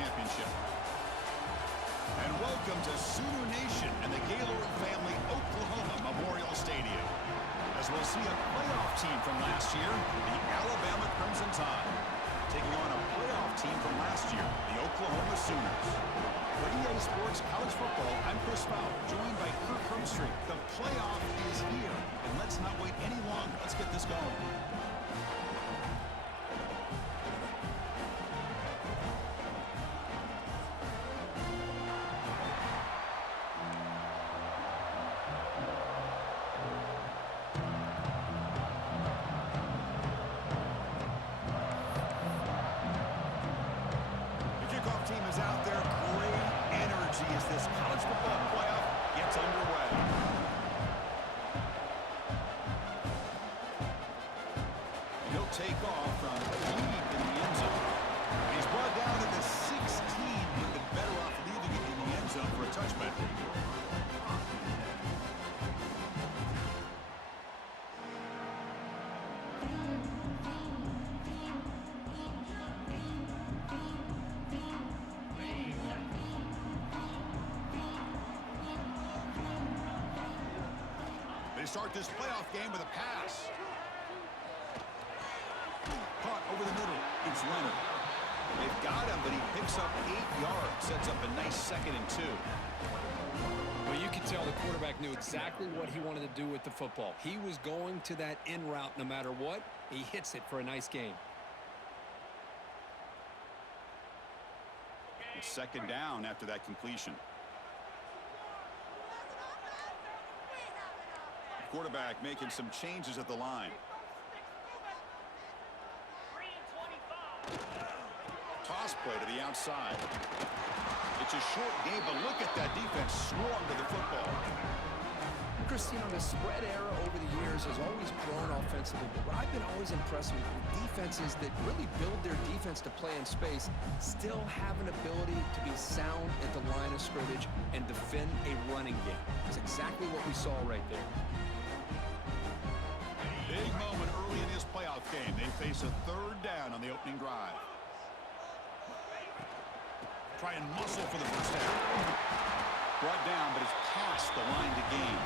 championship. And welcome to Sooner Nation and the Gaylord Family Oklahoma Memorial Stadium, as we'll see a playoff team from last year, the Alabama Crimson Tide, taking on a playoff team from last year, the Oklahoma Sooners. For EA Sports College Football, I'm Chris Fowler, joined by Kirk Hermstreet. The playoff is here, and let's not wait any longer. Let's get this going. Team is out there. Great energy as this college football playoff gets underway. And he'll take off from deep in the end zone. And he's brought down to the 16. He'd been better off leaving it in the end zone for a touchback. They start this playoff game with a pass. Caught over the middle. It's Leonard. They've got him, but he picks up 8 yards. Sets up a nice 2nd and 2. Well, you could tell the quarterback knew exactly what he wanted to do with the football. He was going to that in route no matter what. He hits it for a nice gain. It's 2nd down after that completion. Quarterback making some changes at the line. Toss play to the outside. It's a short game, but look at that defense swarm to the football. Chris, the spread era over the years has always grown offensively, but what I've been always impressed with defenses that really build their defense to play in space still have an ability to be sound at the line of scrimmage and defend a running game. It's exactly what we saw right there. Big moment early in this playoff game. They face a 3rd down on the opening drive. Try and muscle for the first down. Brought down, but it's past the line to gain.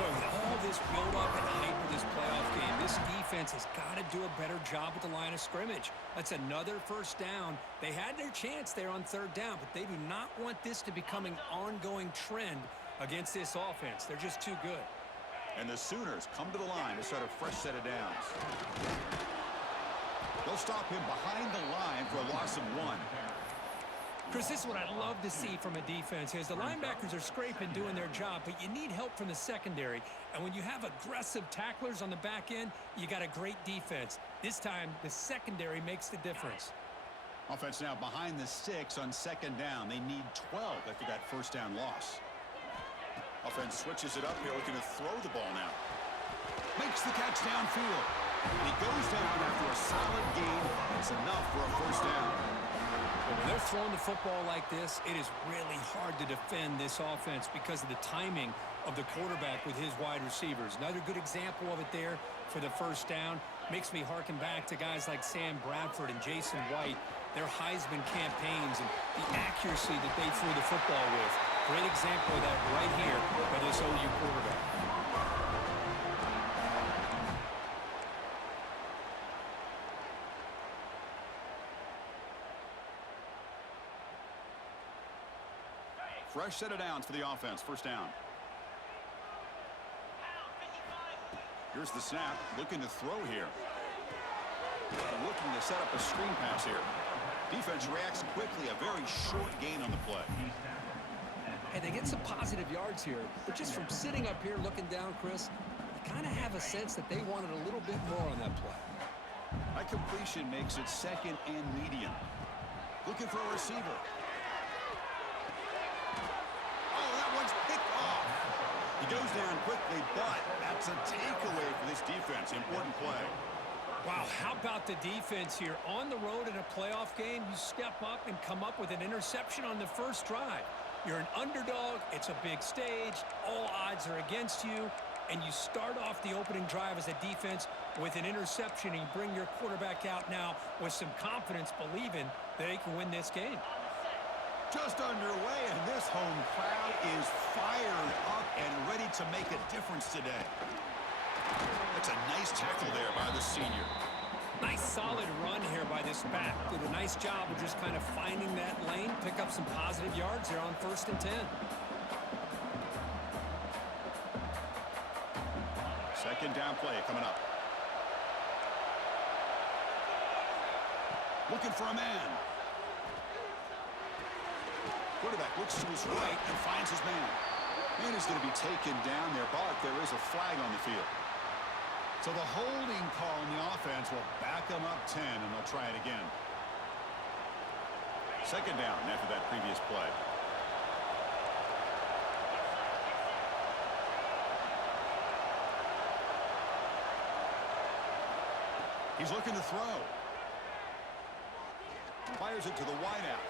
With all this build-up and hype of this playoff game, this defense has got to do a better job at the line of scrimmage. That's another first down. They had their chance there on 3rd down, but they do not want this to become an ongoing trend against this offense. They're just too good. And the Sooners come to the line to start a fresh set of downs. They'll stop him behind the line for a loss of 1. Chris, this is what I love to see from a defense is the linebackers are scraping, doing their job, but you need help from the secondary. And when you have aggressive tacklers on the back end, you got a great defense. This time, the secondary makes the difference. Offense now behind the 6 on 2nd down. They need 12 after that first down loss. Offense switches it up here, looking to throw the ball now. Makes the catch downfield. And he goes down after a solid gain. That's enough for a first down. But when they're throwing the football like this, it is really hard to defend this offense because of the timing of the quarterback with his wide receivers. Another good example of it there for the first down. Makes me harken back to guys like Sam Bradford and Jason White, their Heisman campaigns and the accuracy that they threw the football with. Great example of that right here by this OU quarterback. Fresh set of downs for the offense. First down. Here's the snap. Looking to throw here. Looking to set up a screen pass here. Defense reacts quickly. A very short gain on the play. And they get some positive yards here, but just from sitting up here looking down, Chris, you kind of have a sense that they wanted a little bit more on that play. That completion makes it 2nd and medium. Looking for a receiver. Oh, that one's picked off. He goes down quickly, but that's a takeaway for this defense. Important play. Wow, how about the defense here? On the road in a playoff game, you step up and come up with an interception on the first drive. You're an underdog. It's a big stage. All odds are against you. and you start off the opening drive as a defense with an interception, and you bring your quarterback out now with some confidence, believing that they can win this game. Just underway, and this home crowd is fired up and ready to make a difference today. That's a nice tackle there by the senior. Nice solid run here by this back. Did a nice job of just kind of finding that lane, pick up some positive yards there on 1st and 10. Second down play coming up. Looking for a man. Quarterback looks to his right and finds his man. Man is going to be taken down there, but there is a flag on the field. So the holding call in the offense will back them up 10, and they'll try it again. Second down after that previous play. He's looking to throw. Fires it to the wideout.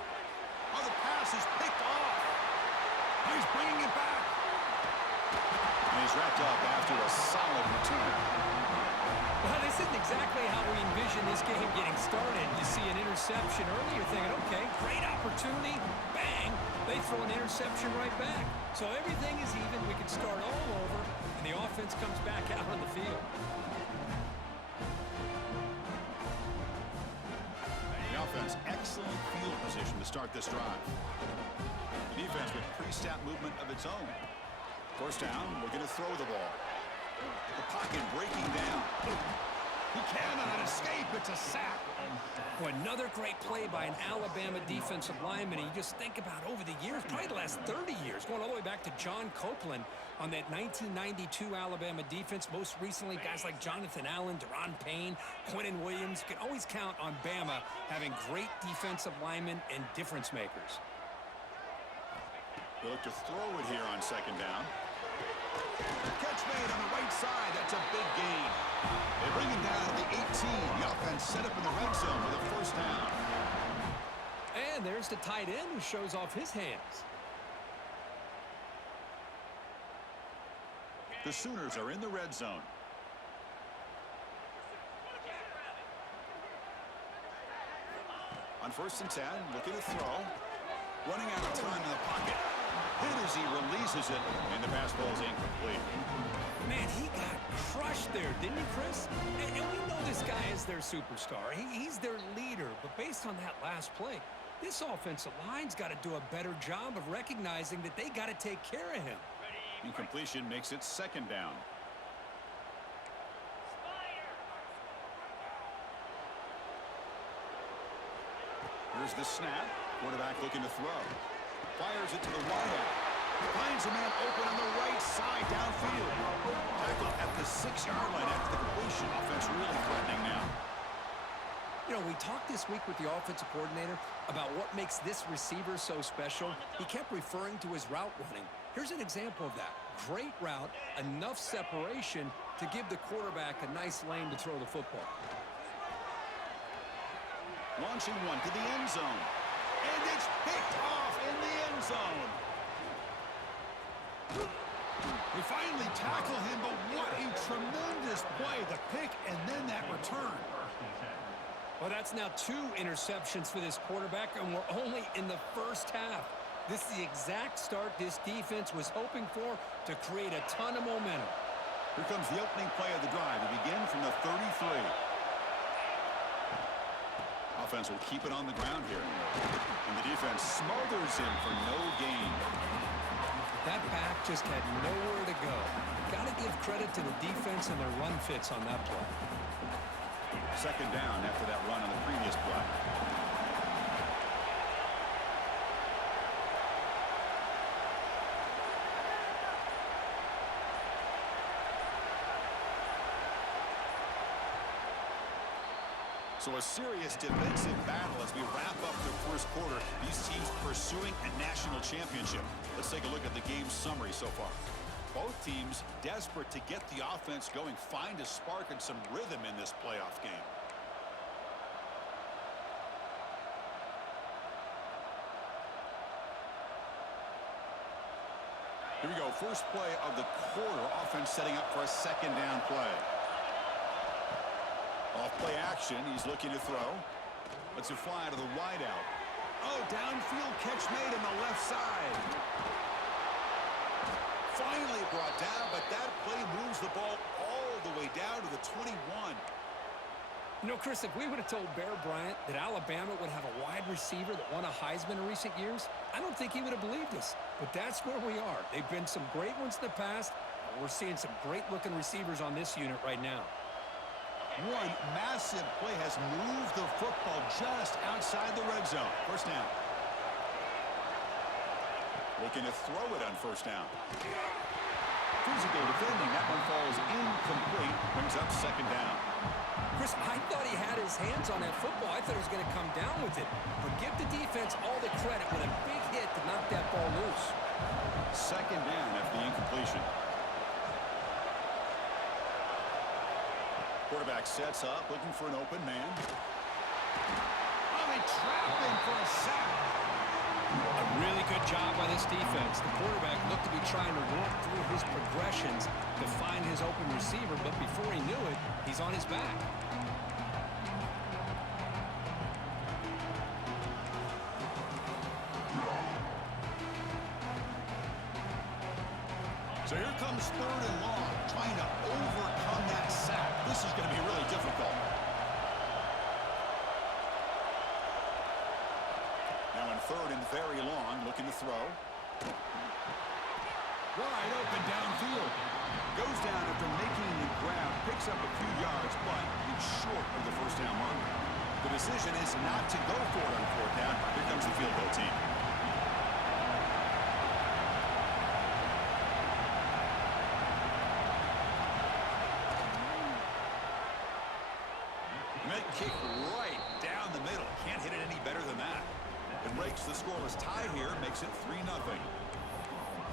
Oh, the pass is picked off. He's bringing it back. And he's wrapped up after a solid return. Well, this isn't exactly how we envision this game getting started. You see an interception early, you're thinking, okay, great opportunity. Bang, they throw an interception right back. So everything is even. We can start all over, and the offense comes back out on the field. The offense, excellent field position to start this drive. The defense with pre-snap movement of its own. First down, we're going to throw the ball. The pocket breaking down. He cannot escape. It's a sack. Well, another great play by an Alabama defensive lineman. And you just think about over the years, probably the last 30 years, going all the way back to John Copeland on that 1992 Alabama defense. Most recently, guys like Jonathan Allen, Deron Payne, Quentin Williams. You can always count on Bama having great defensive linemen and difference makers. They look to throw it here on second down. Catch made on the right side. That's a big gain. They bring him down to the 18. The offense set up in the red zone with a first down. And there's the tight end who shows off his hands. The Sooners are in the red zone. On 1st and 10, looking to throw. Running out of time in the pocket. Hit as he releases it, and the pass ball is incomplete. Man, he got crushed there, didn't he, Chris? And we know this guy is their superstar. He's their leader. But based on that last play, this offensive line's got to do a better job of recognizing that they got to take care of him. Incompletion makes it second down. Here's the snap. Quarterback looking to throw. Fires it to the wideout. Finds a man open on the right side downfield. Tackle at the 6-yard line after the completion. Offense really threatening now. You know, we talked this week with the offensive coordinator about what makes this receiver so special. He kept referring to his route running. Here's an example of that. Great route, enough separation to give the quarterback a nice lane to throw the football. Launching one to the end zone. And it's picked off in the end zone. They finally tackle him, but what a tremendous play. The pick and then that return. Well, that's now 2 interceptions for this quarterback, and we're only in the first half. This is the exact start this defense was hoping for to create a ton of momentum. Here comes the opening play of the drive. We begin from the 33. Offense will keep it on the ground here. And the defense smothers him for no gain. That back just had nowhere to go. Got to give credit to the defense and their run fits on that play. Second down after that run on the previous play. So a serious defensive battle as we wrap up the first quarter. These teams pursuing a national championship. Let's take a look at the game summary so far. Both teams desperate to get the offense going, find a spark and some rhythm in this playoff game. Here we go. First play of the quarter. Offense setting up for a second down play. Off play action. He's looking to throw. Lets it fly to the wideout. Oh, downfield catch made on the left side. Finally brought down, but that play moves the ball all the way down to the 21. You know, Chris, if we would have told Bear Bryant that Alabama would have a wide receiver that won a Heisman in recent years, I don't think he would have believed us. But that's where we are. They've been some great ones in the past, and we're seeing some great-looking receivers on this unit right now. One massive play has moved the football just outside the red zone. First down. Looking to throw it on first down. Physical defending. That one falls incomplete. Brings up second down. Chris, I thought he had his hands on that football. I thought he was going to come down with it. But give the defense all the credit with a big hit to knock that ball loose. Second down after the incompletion. Quarterback sets up, looking for an open man. Oh, they trap him for a sack. A really good job by this defense. The quarterback looked to be trying to work through his progressions to find his open receiver, but before he knew it, he's on his back. So here comes third and long, trying to overcome that sack. This is going to be really difficult. Now in third and very long, looking to throw. Wide open downfield. Goes down after making the grab, picks up a few yards, but it's short of the first down marker. The decision is not to go for it on fourth down. Here comes the field goal team. Kick right down the middle. Can't hit it any better than that. It breaks the scoreless tie here, makes it 3-0.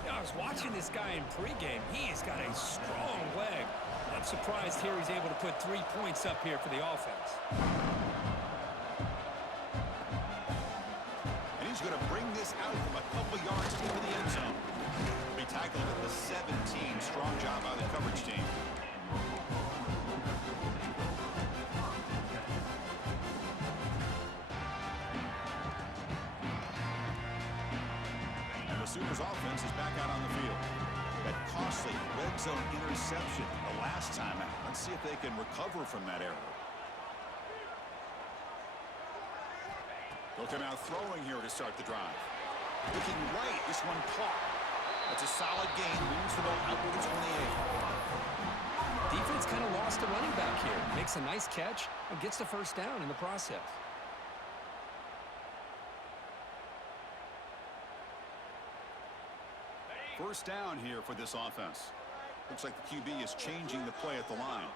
I was watching this guy in pregame. He has got a strong leg. I'm surprised here he's able to put 3 points up here for the offense. And he's going to bring this out from a couple yards into the end zone. He'll be tackled at the 17. Strong job by the coverage team. Sooners offense is back out on the field. That costly red zone interception the last time out. Let's see if they can recover from that error. They'll come out throwing here to start the drive. Looking right, this one caught. That's a solid gain, moves the ball out to the 28. Defense kind of lost a running back here. Makes a nice catch and gets the first down in the process. First down here for this offense. Looks like the QB is changing the play at the line.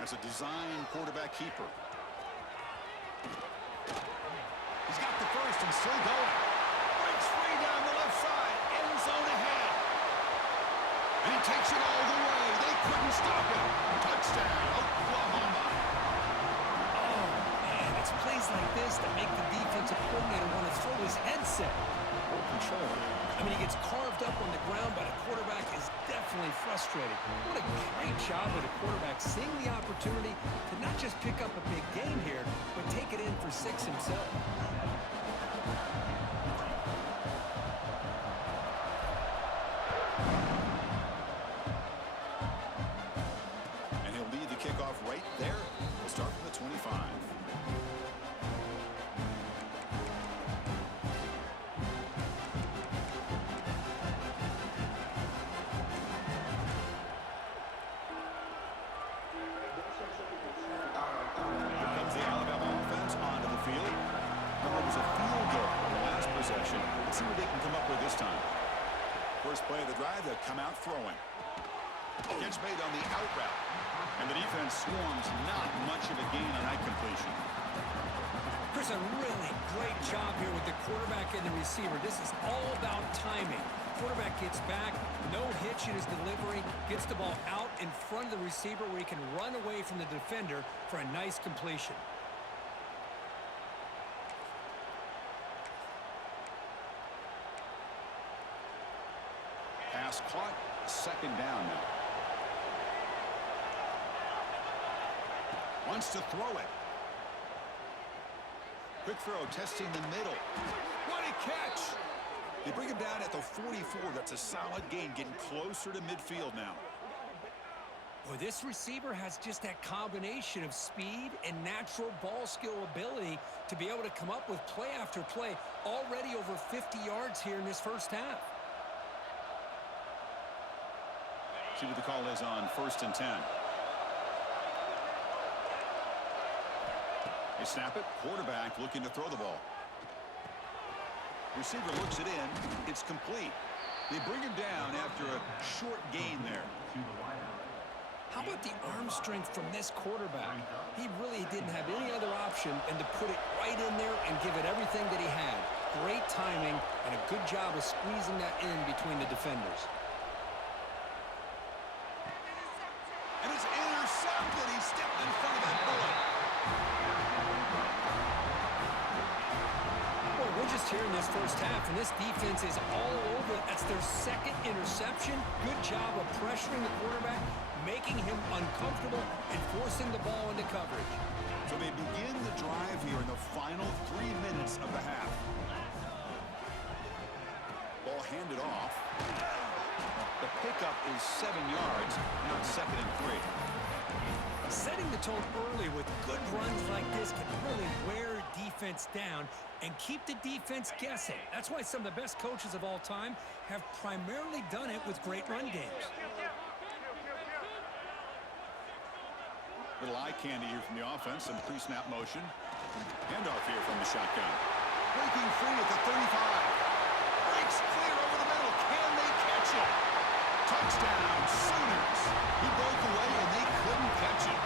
That's a design quarterback keeper. He's got the first and still going. Breaks free down the left side. End zone ahead. And he takes it all the way. They couldn't stop him. Touchdown, Oklahoma. Oh, man, it's plays like this that make the defensive coordinator want to throw his headset. Control. I mean, he gets carved up on the ground, but the quarterback is definitely frustrated. What a great job with the quarterback seeing the opportunity to not just pick up a big gain here, but take it in for 6 himself. And he'll lead the kickoff right there. We'll start from the 25. Let's see what they can come up with this time. First play of the drive, they'll come out throwing. Catch made on the out route. And the defense swarms not much of a gain on that completion. Chris, a really great job here with the quarterback and the receiver. This is all about timing. Quarterback gets back, no hitch in his delivery, gets the ball out in front of the receiver where he can run away from the defender for a nice completion. pass caught. Second down now. Wants to throw it. Quick throw, testing the middle. What a catch! They bring him down at the 44. That's a solid gain, getting closer to midfield now. Well, this receiver has just that combination of speed and natural ball skill ability to be able to come up with play after play. Already over 50 yards here in this first half. See what the call is on 1st and 10. They snap it. Quarterback looking to throw the ball. Receiver looks it in. It's complete. They bring him down after a short gain there. How about the arm strength from this quarterback? He really didn't have any other option than to put it right in there and give it everything that he had. Great timing and a good job of squeezing that in between the defenders. And it's intercepted. He stepped in front of that bullet. Boy, we're just here in this first half, and this defense is all over it. That's their second interception. Good job of pressuring the quarterback, making him uncomfortable, and forcing the ball into coverage. So they begin the drive here in the final 3 minutes of the half. Ball handed off. The pickup is 7 yards. Now it's 2nd and 3. Setting the tone early with good runs like this can really wear defense down and keep the defense guessing. That's why some of the best coaches of all time have primarily done it with great run games. Little eye candy here from the offense. Some pre-snap motion. Handoff here from the shotgun. Breaking free at the 35. Breaks clear over the middle. Can they catch it? Touchdown, Sooners. He broke away and they couldn't catch it.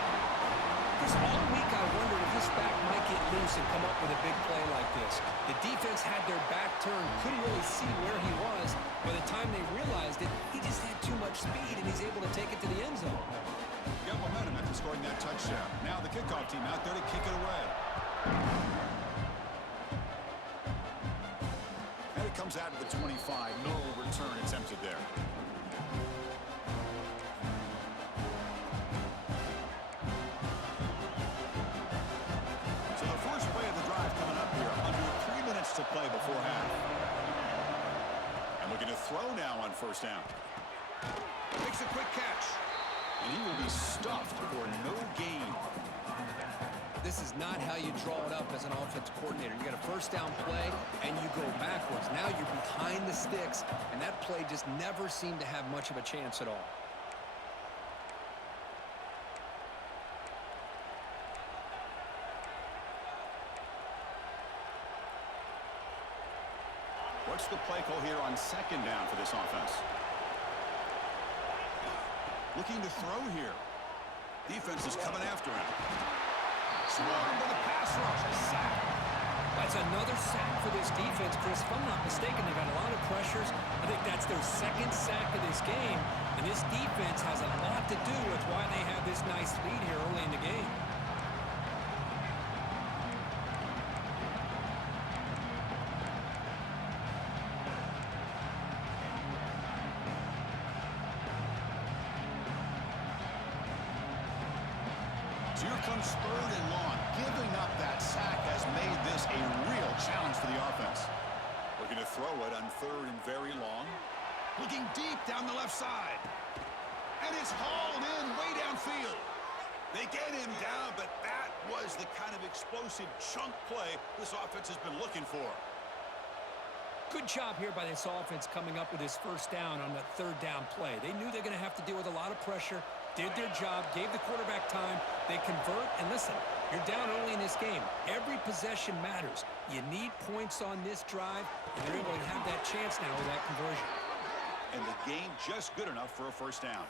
Because all week I wondered if this back might get loose and come up with a big play like this. The defense had their back turned, couldn't really see where he was. By the time they realized it, he just had too much speed and he's able to take it to the end zone. Got momentum after scoring that touchdown. Now the kickoff team out there to kick it away. And it comes out to the 25. No return attempted there. So the first play of the drive coming up here. Under 3 minutes to play before half. And looking to throw now on 1st down. Makes a quick catch. And he will be stuffed for no gain. This is not how you draw it up as an offense coordinator. You got a 1st down play, and you go backwards. Now you're behind the sticks, and that play just never seemed to have much of a chance at all. What's the play call here on 2nd down for this offense? Looking to throw here. Defense is coming after him. Swarmed by the pass rush. A sack. That's another sack for this defense, Chris. If I'm not mistaken, they've had a lot of pressures. I think that's their 2nd sack of this game. And this defense has a lot to do with why they have this nice lead here early in the game. So here comes 3rd and long. Giving up that sack has made this a real challenge for the offense. Looking to throw it on 3rd and very long. Looking deep down the left side. And it's hauled in way downfield. They get him down, but that was the kind of explosive chunk play this offense has been looking for. Good job here by this offense coming up with his 1st down on that 3rd down play. They knew they're going to have to deal with a lot of pressure. Did their job, gave the quarterback time, they convert, and listen, you're down early in this game. Every possession matters. You need points on this drive, and they're able to have that chance now with that conversion. And the game just good enough for a 1st down.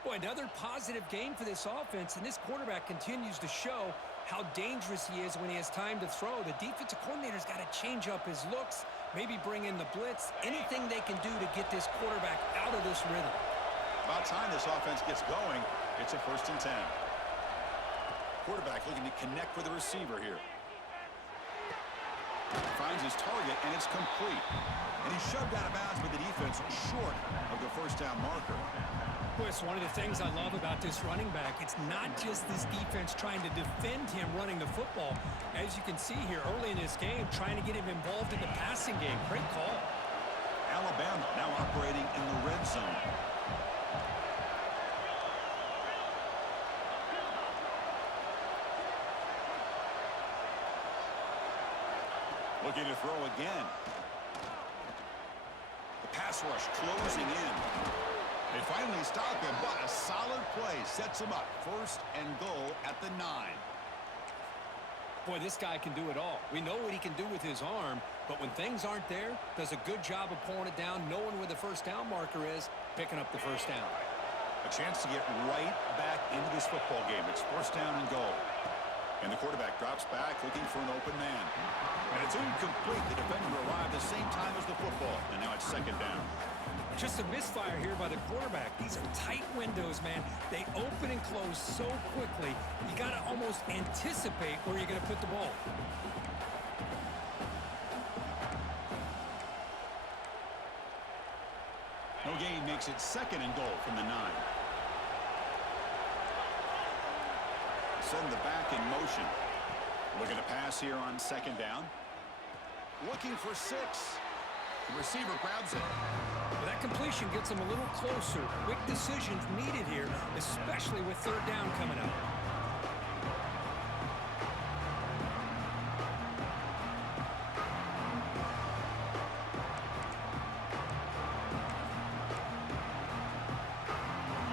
Boy, another positive game for this offense, and this quarterback continues to show how dangerous he is when he has time to throw. The defensive coordinator's got to change up his looks, maybe bring in the blitz, anything they can do to get this quarterback out of this rhythm. About time this offense gets going. It's a 1st and 10. Quarterback looking to connect with the receiver here. Finds his target, and it's complete. And he's shoved out of bounds by the defense short of the first down marker. Well, it's one of the things I love about this running back. It's not just this defense trying to defend him running the football. As you can see here early in this game, trying to get him involved in the passing game. Great call. Alabama now operating in the red zone. Looking to throw again. The pass rush closing in. They finally stop him, but a solid play sets him up. First and goal at the 9. Boy, this guy can do it all. We know what he can do with his arm, but when things aren't there, does a good job of pulling it down, knowing where the first down marker is, picking up the first down. A chance to get right back into this football game. It's first down and goal. And the quarterback drops back looking for an open man. And it's incomplete. The defender arrived the same time as the football. And now it's second down. Just a misfire here by the quarterback. These are tight windows, man. They open and close so quickly. You got to almost anticipate where you're going to put the ball. No gain makes it second and goal from the 9. Send the back in motion. Looking to pass here on second down. Looking for 6. The receiver grabs it. Well, that completion gets them a little closer. Quick decisions needed here, especially with third down coming up.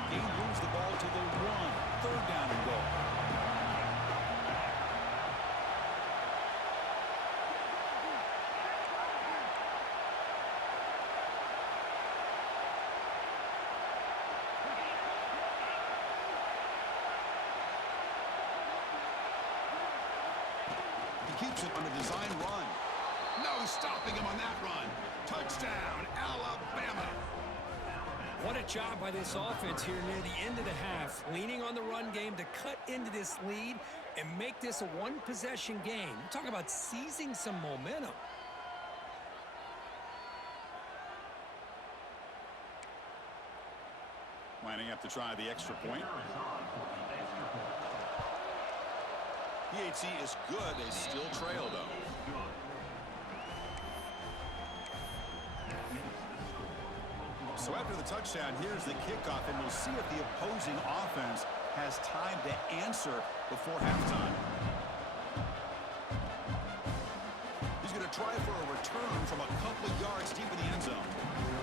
He moves the ball to the 1. Third down and goal. Keeps it on a design run. No stopping him on that run. Touchdown, Alabama. What a job by this offense here near the end of the half. Leaning on the run game to cut into this lead and make this a one-possession game. We're talking about seizing some momentum. Lining up to try the extra point. PAT is good. They still trail, though. So after the touchdown, here's the kickoff, and we'll see if the opposing offense has time to answer before halftime. He's going to try for a return from a couple of yards deep in the end zone.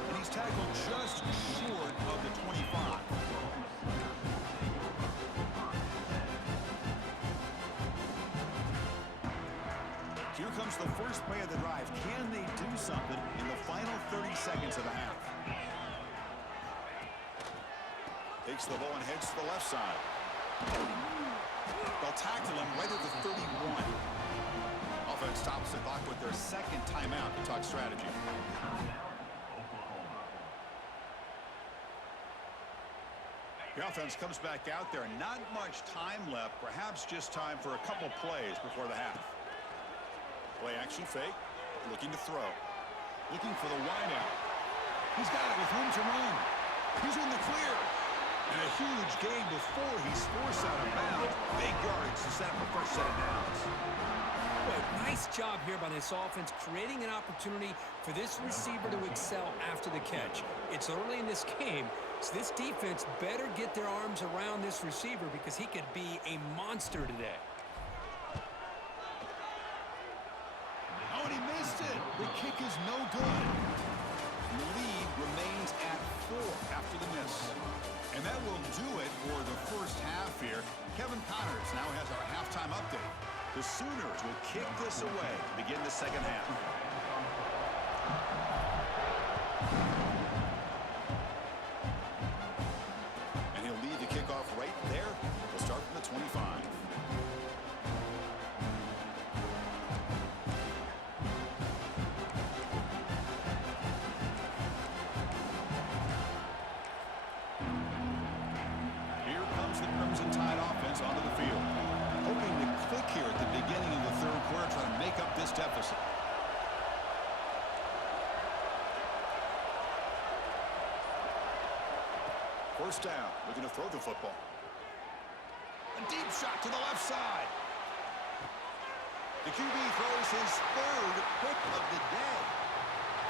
And he's tackled just short of the 25. Here comes the first play of the drive. Can they do something in the final 30 seconds of the half? Takes the ball and heads to the left side. They'll tackle him right at the 31. Offense stops the clock with their second timeout to talk strategy. The offense comes back out there. Not much time left. Perhaps just time for a couple plays before the half. Play action fake. Looking to throw. Looking for the wide out. He's got it with room to run. He's in the clear. And a huge gain before he's forced out of bounds. Big yardage to set up a first set of downs. Boy, nice job here by this offense, creating an opportunity for this receiver to excel after the catch. It's early in this game, so this defense better get their arms around this receiver because he could be a monster today. Oh, and he missed it. The kick is no good. The lead remains at 4 after the miss. And that will do it for the first half here. Kevin Connors now has our halftime update. The Sooners will kick this away to begin the second half. And he'll lead the kickoff right there. We'll start from the 25. Here comes the Crimson Tide offense onto the field. Hoping to click here at the beginning of the third quarter, trying to make up this deficit. first down. Looking to throw the football. A deep shot to the left side. The QB throws his third pick of the day.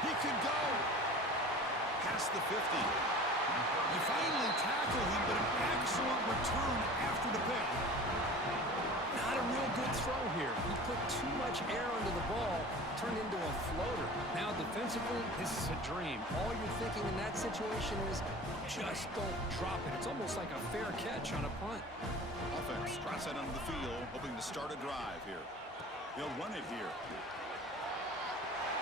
He could go past the 50. You finally tackle him, but an excellent return after the pick. Not a real good throw here. He put too much air under the ball, turned into a floater. Now defensively, this is a dream. All you're thinking in that situation is just don't drop it. It's almost like a fair catch on a punt. Offense trots out onto the field, hoping to start a drive here. They'll run it here.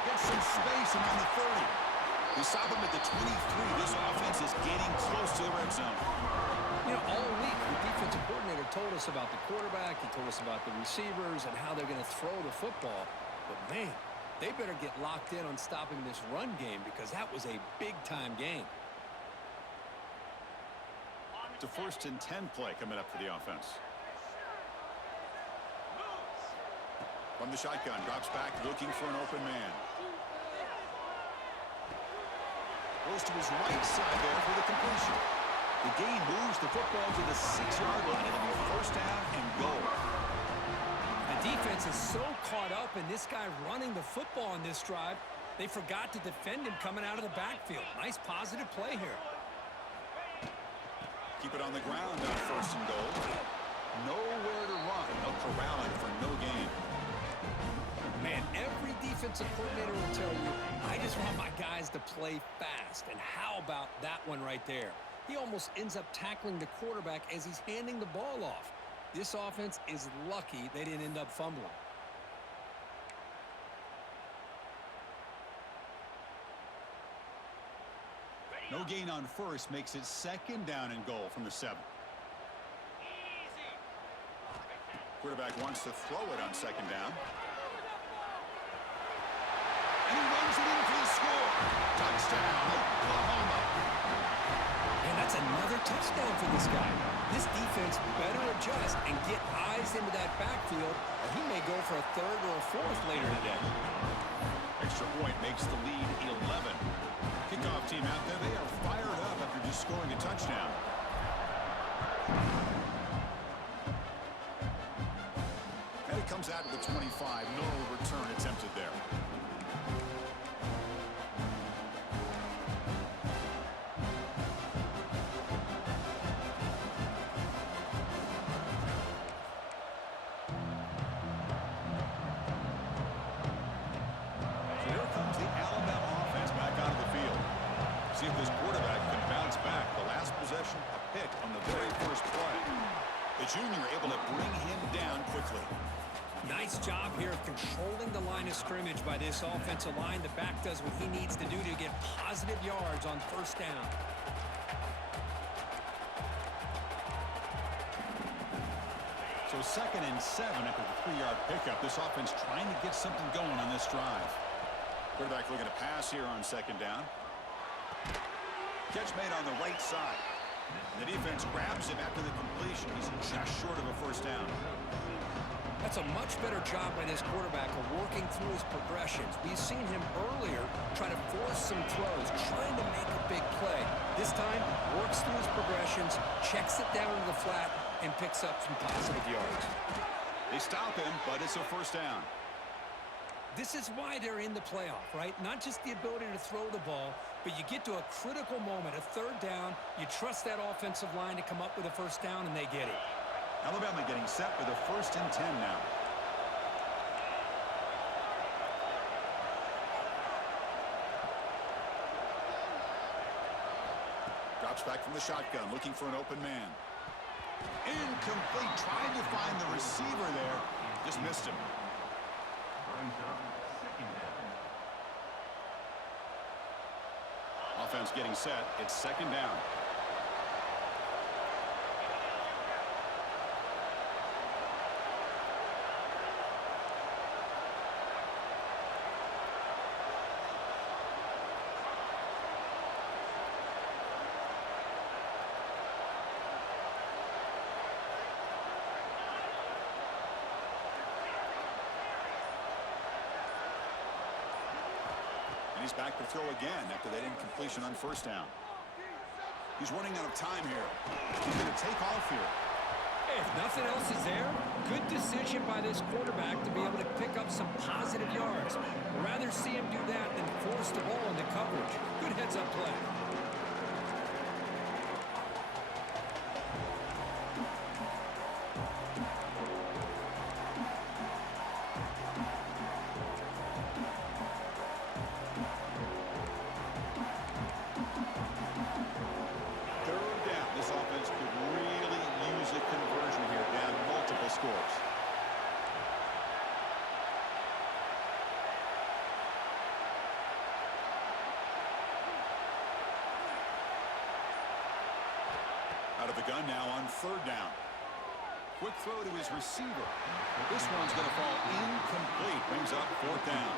Get some space around the 30. They stop him at the 23. This offense is getting close to the red zone. You know, all week, the defensive coordinator told us about the quarterback. He told us about the receivers and how they're going to throw the football. But, man, they better get locked in on stopping this run game because that was a big-time game. It's a 1st and 10 play coming up for the offense. From the shotgun, drops back, looking for an open man. Goes to his right side there for the completion. The gain moves the football to the 6-yard line. It'll be first down and goal. The defense is so caught up in this guy running the football on this drive, they forgot to defend him coming out of the backfield. Nice positive play here. Keep it on the ground on 1st and goal. Nowhere to run. No corralling for no gain. Man, every defensive coordinator will tell you, I just want my guys to play fast. And how about that one right there? He almost ends up tackling the quarterback as he's handing the ball off. This offense is lucky they didn't end up fumbling. No gain on 1st makes it 2nd down and goal from the 7. Quarterback wants to throw it on 2nd down. And he runs it in for the score. Touchdown, Oklahoma. And that's another touchdown for this guy. This defense better adjust and get eyes into that backfield, or he may go for a 3rd or a 4th later today. Extra point makes the lead 11. Kickoff team out there, they are fired up after just scoring a touchdown. And it comes out to the 25. No return attempted there. See if this quarterback can bounce back. The last possession, a pick on the very first play. The junior able to bring him down quickly. Nice job here of controlling the line of scrimmage by this offensive line. The back does what he needs to do to get positive yards on 1st down. So 2nd and 7 after the 3-yard pickup. This offense trying to get something going on this drive. Quarterback looking to pass here on 2nd down. Catch made on the right side. And the defense grabs him after the completion. He's just short of a 1st down. That's a much better job by this quarterback of working through his progressions. We've seen him earlier try to force some throws, trying to make a big play. This time, works through his progressions, checks it down to the flat, and picks up some positive yards. They stop him, but it's a 1st down. This is why they're in the playoff, right? Not just the ability to throw the ball, but you get to a critical moment, a 3rd down. You trust that offensive line to come up with a 1st down, and they get it. Alabama getting set with a 1st and 10 now. Drops back from the shotgun, looking for an open man. Incomplete, trying to find the receiver there. Just missed him. Offense getting set. It's 2nd down. And he's back to throw again after that incompletion on 1st down. He's running out of time here. He's going to take off here. Hey, if nothing else is there, good decision by this quarterback to be able to pick up some positive yards. I'd rather see him do that than force the ball into coverage. Good heads-up play. Scores. Out of the gun now on third down. Quick throw to his receiver. This one's going to fall incomplete. Brings up fourth down.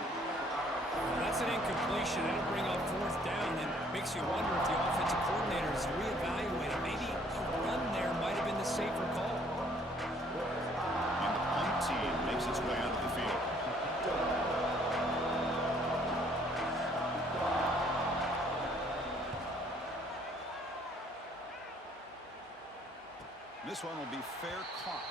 Well, that's an incompletion. It'll bring up fourth down and makes you wonder if the offensive coordinator is reevaluating. Maybe a run there might have been the safer call. Team makes its way out of the field. This one will be fair caught.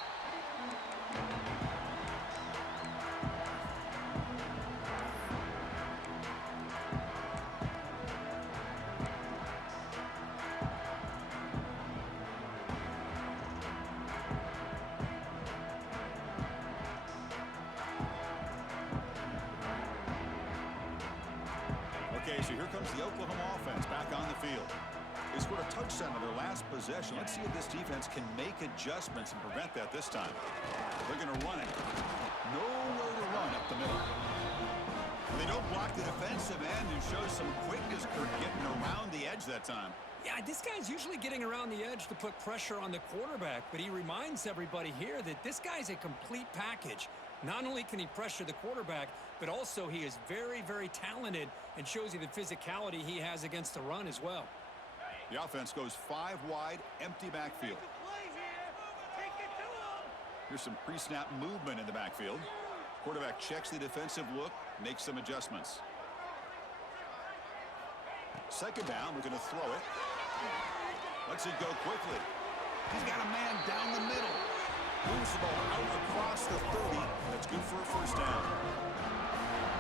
Okay, so here comes the Oklahoma offense back on the field. They scored a touchdown on their last possession. Let's see if this defense can make adjustments and prevent that this time. They're going to run it. Nowhere to run up the middle. They don't block the defensive end and show some quickness, Kurt, getting around the edge that time. Yeah, this guy's usually getting around the edge to put pressure on the quarterback, but he reminds everybody here that this guy's a complete package. Not only can he pressure the quarterback, but also he is very, very talented and shows you the physicality he has against the run as well. The offense goes 5 wide, empty backfield. Here's some pre-snap movement in the backfield. Quarterback checks the defensive look, makes some adjustments. Second down, we're going to throw it. Lets it go quickly. He's got a man down the middle. Moves the ball out across the 30. That's good for a first down.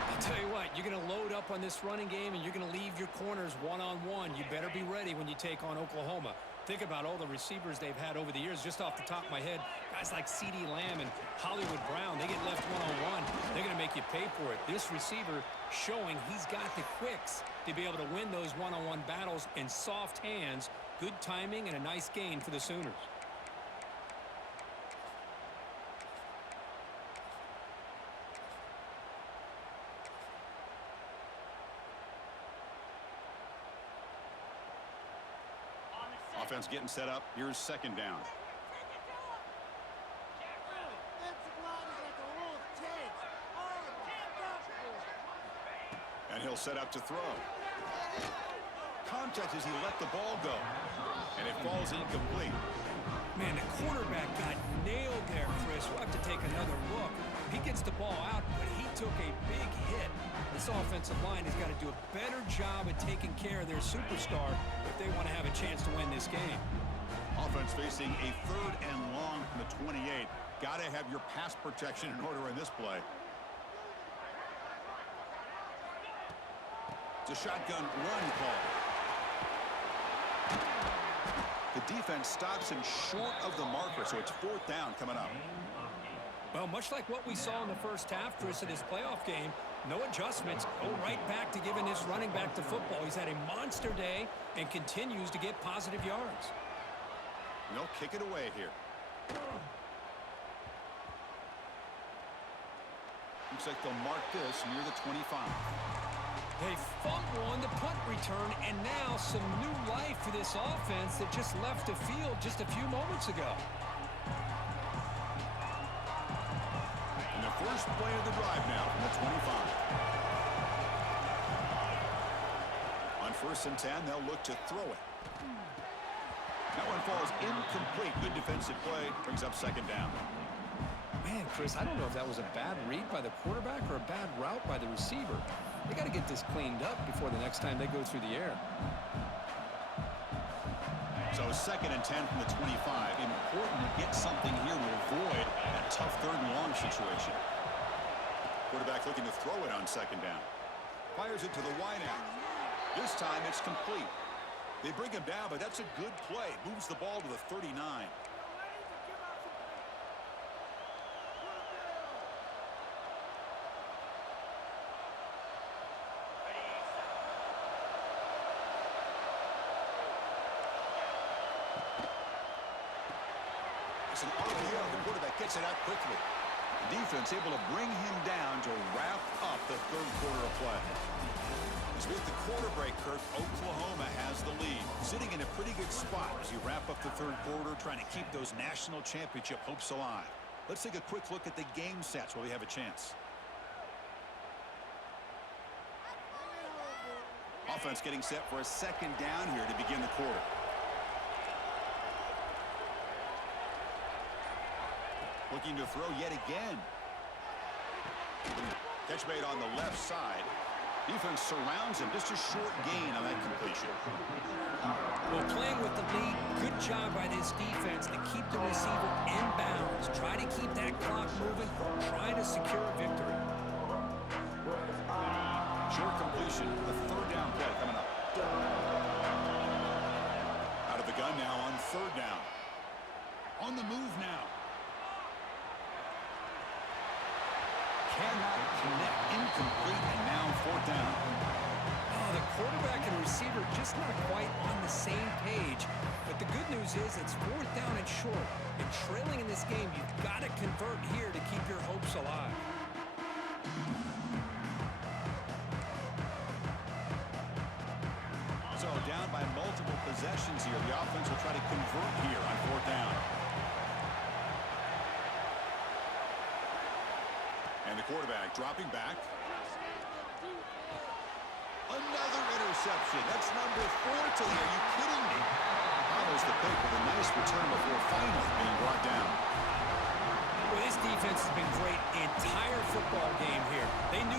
I'll tell you what, you're going to load up on this running game and you're going to leave your corners one-on-one. You better be ready when you take on Oklahoma. Think about all the receivers they've had over the years. Just off the top of my head, guys like CeeDee Lamb and Hollywood Brown, they get left one-on-one. They're going to make you pay for it. This receiver showing he's got the quicks to be able to win those one-on-one battles in soft hands. Good timing and a nice gain for the Sooners. Offense getting set up. Here's second down. And he'll set up to throw. Contact as he let the ball go. And it falls incomplete. Man, the quarterback got nailed there, Chris. We'll have to take another look. He gets the ball out, but he took a big hit. This offensive line has got to do a better job at taking care of their superstar if they want to have a chance to win this game. Offense facing a third and long from the 28. Got to have your pass protection in order in this play. It's a shotgun run call. The defense stops him short of the marker, so it's fourth down coming up. Well, much like what we saw in the first half, Chris, of this playoff game, no adjustments. Go right back to giving this running back to football. He's had a monster day and continues to get positive yards. They'll kick it away here. Looks like they'll mark this near the 25. They fumble on the punt return, and now some new life for this offense that just left the field just a few moments ago. And the first play of the drive now from the 25. On first and 10, they'll look to throw it. That one falls incomplete. Good defensive play. Brings up second down. Man, Chris, I don't know if that was a bad read by the quarterback or a bad route by the receiver. They got to get this cleaned up before the next time they go through the air. So 2nd and 10 from the 25. Important to get something here to avoid that tough 3rd and long situation. Quarterback looking to throw it on 2nd down. Fires it to the wideout. This time it's complete. They bring him down, but that's a good play. Moves the ball to the 39. It's an RPO. The quarterback gets it out quickly. The defense able to bring him down to wrap up the 3rd quarter of play. As we hit the quarter break, Kirk, Oklahoma has the lead. Sitting in a pretty good spot as you wrap up the 3rd quarter, trying to keep those national championship hopes alive. Let's take a quick look at the game stats while we have a chance. Offense getting set for a 2nd down here to begin the quarter. Looking to throw yet again. Catch made on the left side. Defense surrounds him. Just a short gain on that completion. Well, playing with the lead, good job by this defense to keep the receiver in bounds. Try to keep that clock moving. Try to secure a victory. Short completion. The 3rd down play coming up. Out of the gun now on 3rd down. On the move now. Cannot connect. Incomplete, and now 4th down. Oh, the quarterback and receiver just not quite on the same page. But the good news is it's 4th down and short. And trailing in this game, you've got to convert here to keep your hopes alive. So down by multiple possessions here. The offense will try to convert here on 4th down. And the quarterback dropping back. Another interception. That's number 4 today. Are you kidding me? Follows the pick with a nice return before finally being brought down. Well, this defense has been great the entire football game here. They knew.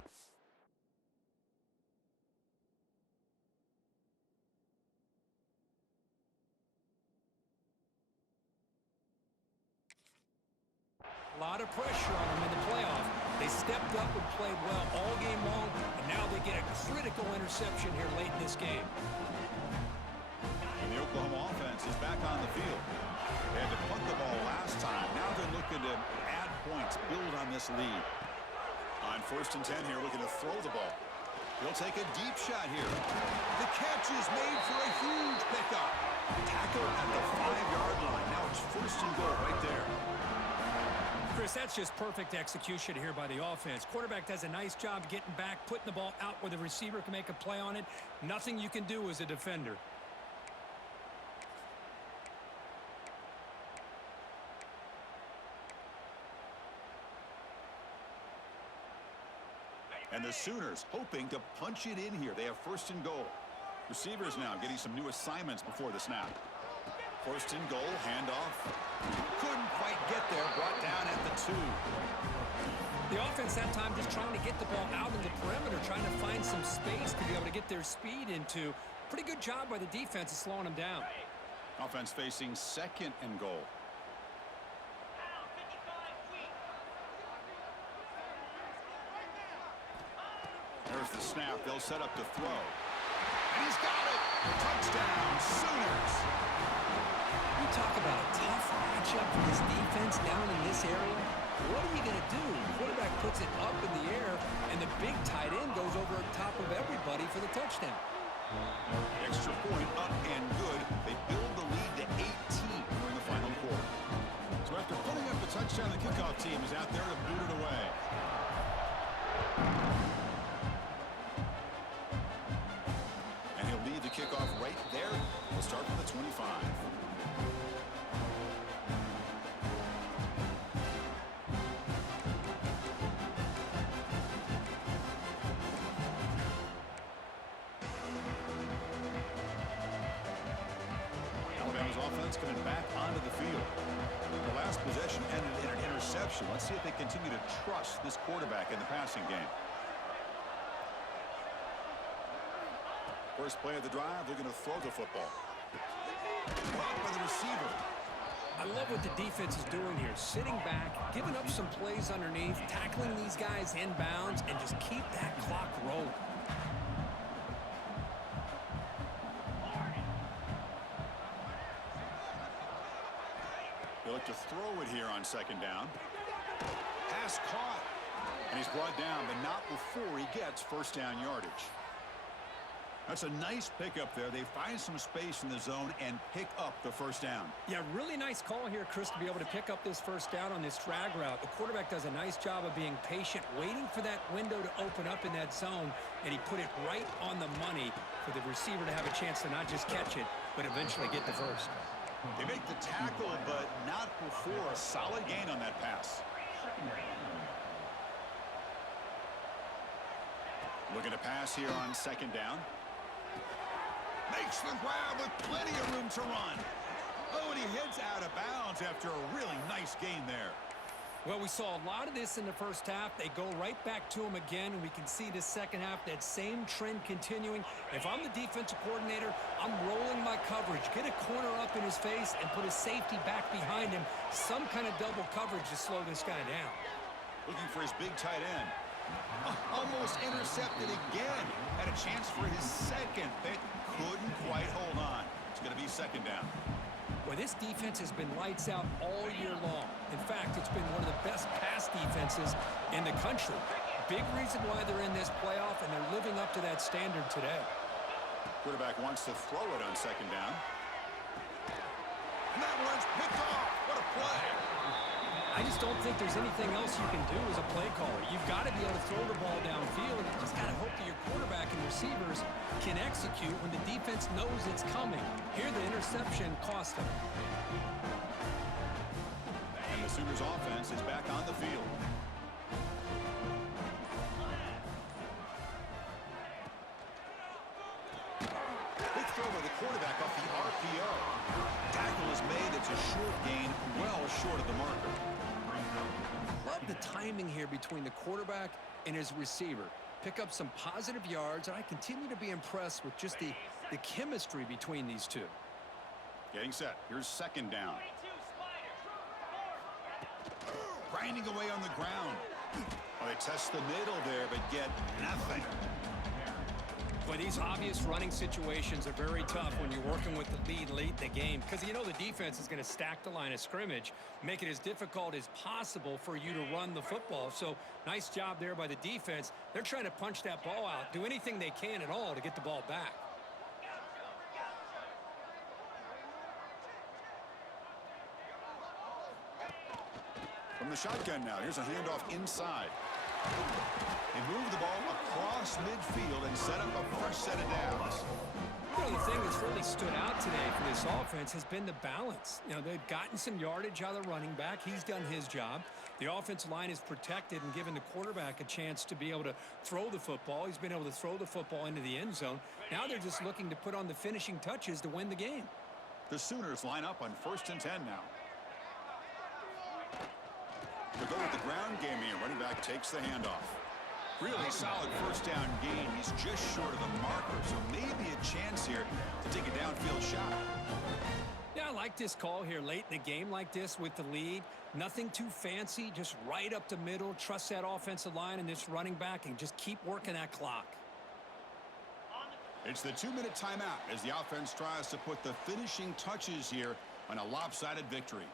A lot of pressure on them in the playoff. They stepped up and played well all game long, and now they get a critical interception here late in this game. And the Oklahoma offense is back on the field. They had to punt the ball last time. Now they're looking to add points, build on this lead. On 1st and 10 here, looking to throw the ball. He'll take a deep shot here. The catch is made for a huge pickup. Tackle at the 5-yard line. Now it's 1st and goal right there. Chris, that's just perfect execution here by the offense. Quarterback does a nice job getting back, putting the ball out where the receiver can make a play on it. Nothing you can do as a defender. And the Sooners hoping to punch it in here. They have 1st and goal. Receivers now getting some new assignments before the snap. 1st and goal, handoff. Couldn't quite get there, brought down at the 2. The offense that time just trying to get the ball out in the perimeter, trying to find some space to be able to get their speed into. Pretty good job by the defense of slowing them down. Offense facing 2nd and goal. There's the snap. They'll set up to throw. And he's got it! Touchdown, Sooners! You talk about a tough matchup for this defense down in this area. What are you going to do? The quarterback puts it up in the air, and the big tight end goes over top of everybody for the touchdown. Extra point up and good. They build the lead to 18 during the final quarter. So after putting up the touchdown, the kickoff team is out there to boot it away. And he'll lead the kickoff right there. We'll start from the 25. Alabama's offense coming back onto the field. The last possession ended in an interception. Let's see if they continue to trust this quarterback in the passing game. First play of the drive, they're going to throw the football. Caught by the receiver. I love what the defense is doing here. Sitting back, giving up some plays underneath, tackling these guys inbounds, and just keep that clock rolling. They look to throw it here on second down. Pass caught. And he's brought down, but not before he gets first down yardage. That's a nice pickup there. They find some space in the zone and pick up the first down. Yeah, really nice call here, Chris, to be able to pick up this first down on this drag route. The quarterback does a nice job of being patient, waiting for that window to open up in that zone, and he put it right on the money for the receiver to have a chance to not just catch it, but eventually get the first. They make the tackle, but not before a solid gain on that pass. Looking to pass here on second down. Makes the grab with plenty of room to run. Oh, and he heads out of bounds after a really nice gain there. Well, we saw a lot of this in the first half. They go right back to him again, and we can see the second half, that same trend continuing. If I'm the defensive coordinator, I'm rolling my coverage. Get a corner up in his face and put a safety back behind him. Some kind of double coverage to slow this guy down. Looking for his big tight end. Almost intercepted again. Had a chance for his second, but couldn't quite hold on. It's going to be second down. Well, this defense has been lights out all year long. In fact, it's been one of the best pass defenses in the country. Big reason why they're in this playoff, and they're living up to that standard today. Quarterback wants to throw it on second down. And that one's picked off. What a play. I just don't think there's anything else you can do as a play caller. You've got to be able to throw the ball downfield. You just got to hope that your quarterback and receivers can execute when the defense knows it's coming. Here, the interception cost them. And the Sooners offense is back on the field. Big throw by the quarterback off the RPO. Tackle is made. It's a short gain, well short of the marker. Love the timing here between the quarterback and his receiver. Pick up some positive yards, and I continue to be impressed with just the chemistry between these two. Getting set. Here's second down. Grinding away on the ground. Well, they test the middle there, but get nothing. But these obvious running situations are very tough when you're working with the lead late in the game, because you know the defense is going to stack the line of scrimmage, make it as difficult as possible for you to run the football. So nice job there by the defense. They're trying to punch that ball out, do anything they can at all to get the ball back. From the shotgun now, here's a handoff inside. They move the ball across midfield and set up a fresh set of downs. You know, the thing that's really stood out today for this offense has been the balance. You know, they've gotten some yardage out of the running back. He's done his job. The offensive line is protected and given the quarterback a chance to be able to throw the football. He's been able to throw the football into the end zone. Now they're just looking to put on the finishing touches to win the game. The Sooners line up on 1st and 10 now. To go with the ground game here, running back takes the handoff. Really solid first down gain. He's just short of the marker, so maybe a chance here to take a downfield shot. Yeah, I like this call here late in the game like this with the lead. Nothing too fancy, just right up the middle. Trust that offensive line and this running back and just keep working that clock. It's the 2-minute timeout as the offense tries to put the finishing touches here on a lopsided victory.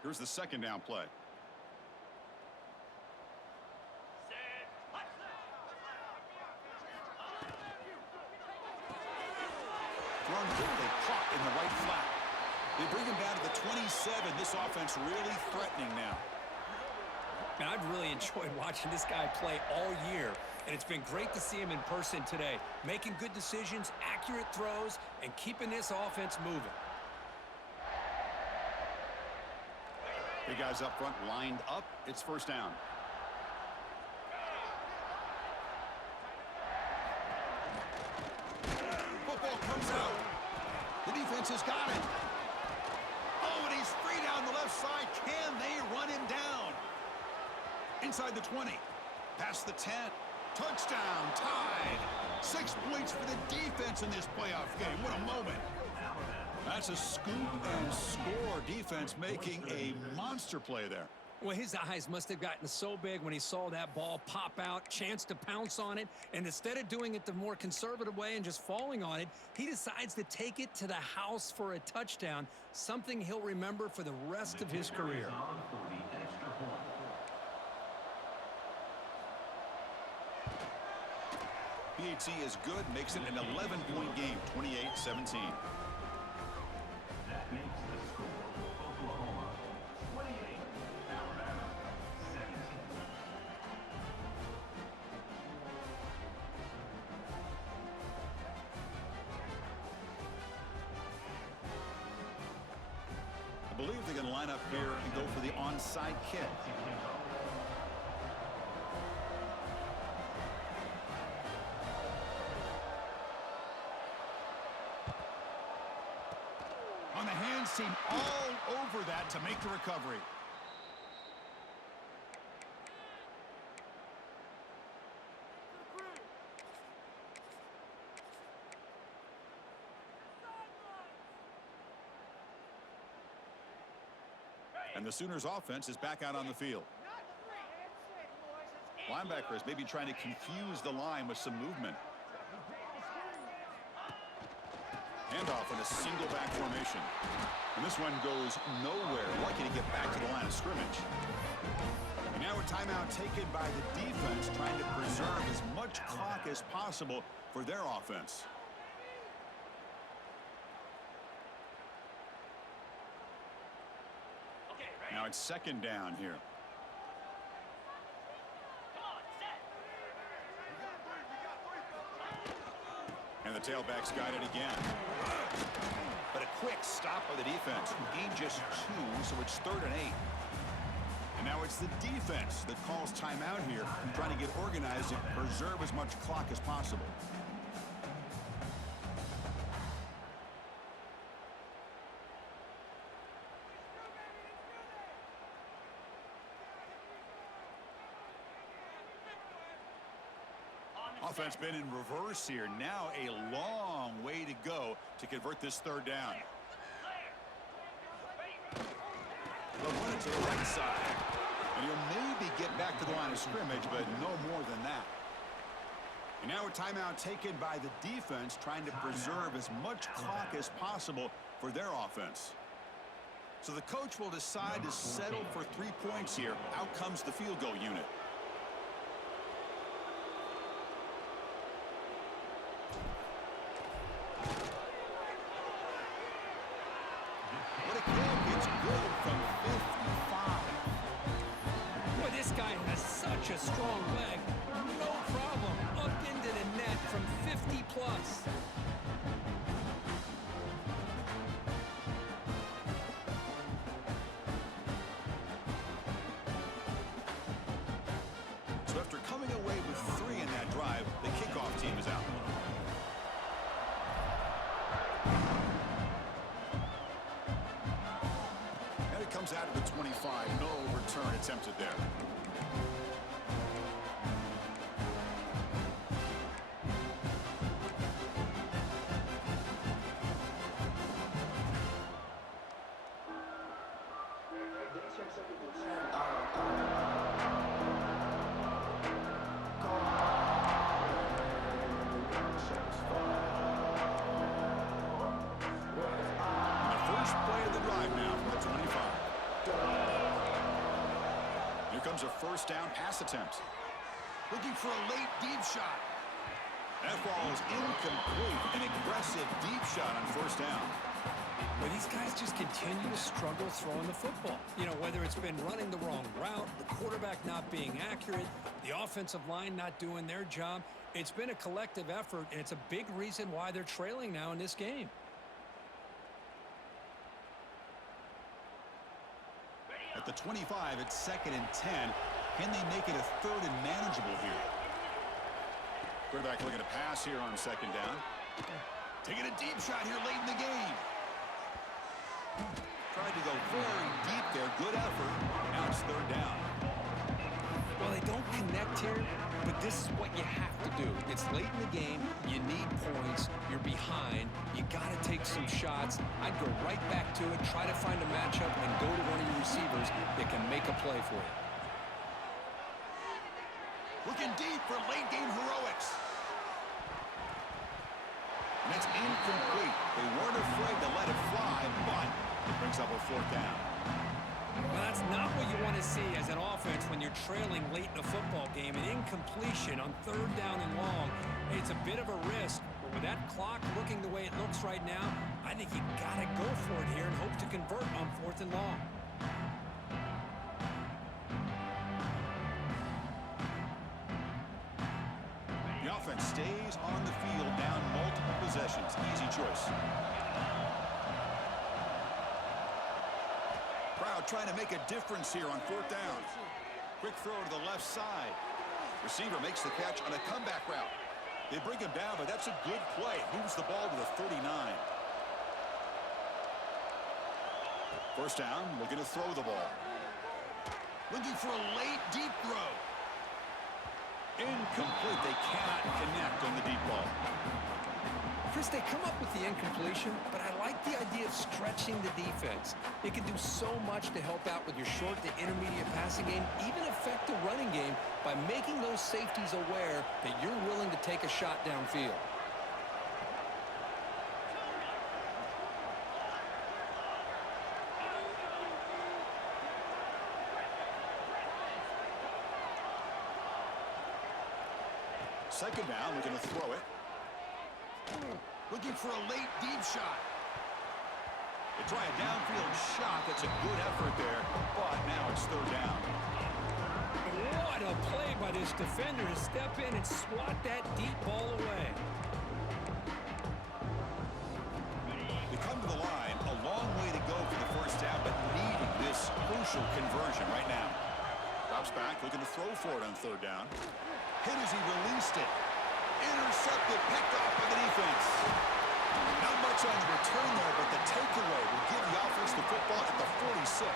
Here's the second down play. Thrown quickly, caught in the right flat. They bring him down to the 27. This offense really threatening now. Man, I've really enjoyed watching this guy play all year, and it's been great to see him in person today. Making good decisions, accurate throws, and keeping this offense moving. Big guys up front lined up. It's first down. Football comes out. The defense has got it. Oh, and he's free down the left side. Can they run him down? Inside the 20. Past the 10. Touchdown. Tied. 6 points for the defense in this playoff game. What a moment. That's a scoop and score. Defense making a monster play there. Well, his eyes must have gotten so big when he saw that ball pop out, chance to pounce on it, and instead of doing it the more conservative way and just falling on it, he decides to take it to the house for a touchdown, something he'll remember for the rest of his career. PAT is good, makes it an 11-point game, 28-17. That makes the score Oklahoma 28, Alabama 17. I believe they're going to line up here and go for the onside kick. On the hands team, all over that to make the recovery. And the Sooners offense is back out on the field. Linebackers maybe trying to confuse the line with some movement. Handoff in a single back formation. And this one goes nowhere. Lucky to get back to the line of scrimmage. And now a timeout taken by the defense, trying to preserve as much clock as possible for their offense. Now it's second down here. And the tailback's got it again. But a quick stop by the defense. Gain just 2, so it's 3rd and 8. And now it's the defense that calls timeout here, trying to get organized and preserve as much clock as possible. Offense been in reverse here. Now a long way to go to convert this 3rd down. They'll run it to the right side. And he'll maybe get back to the line of scrimmage, but no more than that. And now a timeout taken by the defense, trying to preserve as much clock as possible for their offense. So the coach will decide to settle for 3 points here. Out comes the field goal unit. What a kick. It's good from 55. Boy, this guy has such a strong leg. No problem. Up into the net from 50 plus. So after coming away with 3 in that drive, the kickoff team is out. And it comes out of the 25. No return attempted there. A first down pass attempt. Looking for a late deep shot. That ball is incomplete. An aggressive deep shot on first down. Well, these guys just continue to struggle throwing the football. You know, whether it's been running the wrong route, the quarterback not being accurate, the offensive line not doing their job. It's been a collective effort, and it's a big reason why they're trailing now in this game. At the 25, it's 2nd and 10. Can they make it a 3rd and manageable here? Quarterback looking to pass here on 2nd down. Taking a deep shot here late in the game. tried to go very deep there. Good effort. Now it's third down. Well, they don't connect here, but this is what you have to do. It's late in the game. You need points. You're behind. You got to take some shots. I'd go right back to it, try to find a matchup, and go to one of your receivers that can make a play for you. Looking deep for late-game heroics. And it's incomplete. They weren't afraid to let it fly, but it brings up a fourth down. Well, that's not what you want to see as an offense when you're trailing late in a football game. An incompletion on third down and long. It's a bit of a risk, but with that clock looking the way it looks right now, I think you got to go for it here and hope to convert on fourth and long. The offense stays on the field down multiple possessions. Easy choice. Proud trying to make a difference here on fourth down. Quick throw to the left side. Receiver makes the catch on a comeback route. They bring him down, but that's a good play. Moves the ball to the 39. First down, looking to throw the ball. Looking for a late deep throw. Incomplete. They cannot connect on the deep ball. Chris, they come up with the incompletion, but I like the idea of stretching the defense. It can do so much to help out with your short to intermediate passing game, even affect the running game by making those safeties aware that you're willing to take a shot downfield. Second down, we're going to throw it. Looking for a late deep shot. They try a downfield shot. That's a good effort there, but now it's third down. What a play by this defender to step in and swat that deep ball away. They come to the line. A long way to go for the first down, but needing this crucial conversion right now. Drops back, looking to throw for it on third down. Hit as he released it. Intercepted, picked off by the defense. Not much on the return there, but the takeaway will give the offense the football at the 46.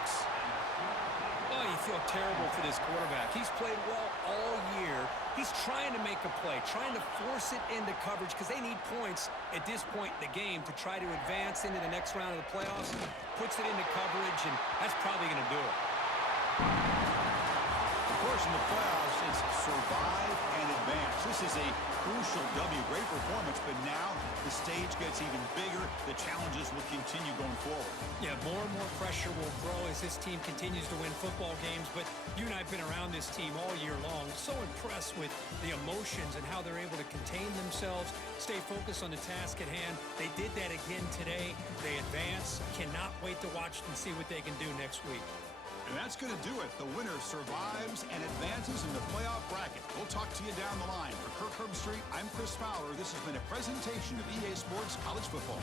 Oh, you feel terrible for this quarterback. He's played well all year. He's trying to make a play, trying to force it into coverage because they need points at this point in the game to try to advance into the next round of the playoffs. Puts it into coverage, and that's probably going to do it. Of course, in the playoffs, it's survive and advance. This is a crucial W. Great performance, but now the stage gets even bigger. The challenges will continue going forward. Yeah, more and more pressure will grow as this team continues to win football games, but you and I have been around this team all year long. So impressed with the emotions and how they're able to contain themselves, stay focused on the task at hand. They did that again today. They advance. Cannot wait to watch and see what they can do next week. And that's going to do it. The winner survives and advances in the playoff bracket. We'll talk to you down the line. For Kirk Herbstreit, I'm Chris Fowler. This has been a presentation of EA Sports College Football.